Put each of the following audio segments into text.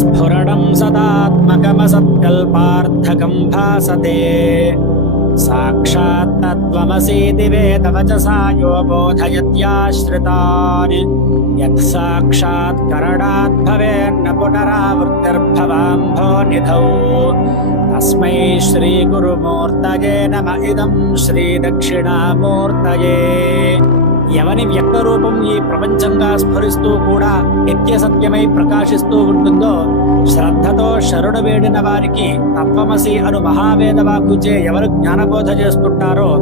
స్ఫురణం సదాత్మకమసత్కల్పార్థకం భాసతే సాక్షాత్ తత్వమసీతి వేదవచసా యో బోధయత్యాశ్రితాన్ యత్ సాక్షాత్ కరణాత్ భవేన్న పునరావృత్తిర్భవాంభో నిధౌ తస్మై శ్రీ గురుమూర్తయే నమ ఇదం శ్రీ దక్షిణామూర్తయే. ఎవని వ్యక్త రూపం ఈ ప్రపంచంగా స్ఫురిస్తూ కూడా నిత్య సత్యమై ప్రకాశిస్తూ ఉంటుందో, శ్రద్ధతో శరణు వేడిన వారికి తత్వమసి అను మహావేదవాక్కుచే ఎవరు జ్ఞానబోధ చేస్తుంటారో,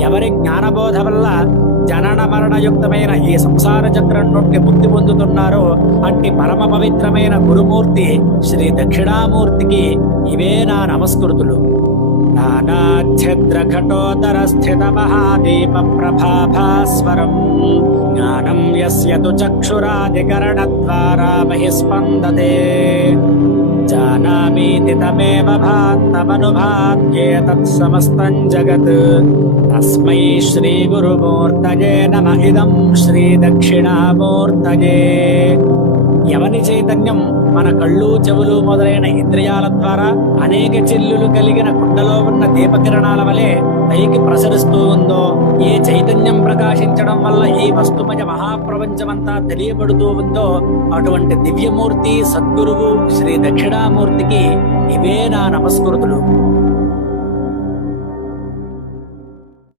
ఎవరి జ్ఞానబోధ వల్ల జనన మరణయుక్తమైన ఈ సంసార చక్రం నుండి ముక్తి పొందుతున్నారో అట్టి పరమ పవిత్రమైన గురుమూర్తి శ్రీ దక్షిణామూర్తికి ఇవే నా నమస్కృతులు. నానాఛిద్రఘటోదర స్థిత మహాదీప ప్రభాభాస్వరం జ్ఞానం యస్య తు చక్షురాదికరణద్వారా బహిస్పందతే జానామీతి తమేవ భాత్తమనుభాత్యేతత్ సమస్తం జగత్ తస్మై శ్రీ గురుమూర్తయే నమ ఇదం శ్రీ దక్షిణామూర్తయే. ఎవని చైతన్యం మన కళ్ళు చెవులు మొదలైన ఇంద్రియాల ద్వారా అనేక చిల్లులు కలిగిన కుండలో ఉన్న దీపకిరణాల వలె పైకి ప్రసరిస్తూ ఉందో, ఏ చైతన్యం ప్రకాశించడం వల్ల ఈ వస్తుమయ మహాప్రపంచమంతా తెలియబడుతూ ఉందో, అటువంటి దివ్యమూర్తి సద్గురువు శ్రీ దక్షిణామూర్తికి ఇవే నా నమస్కృతులు.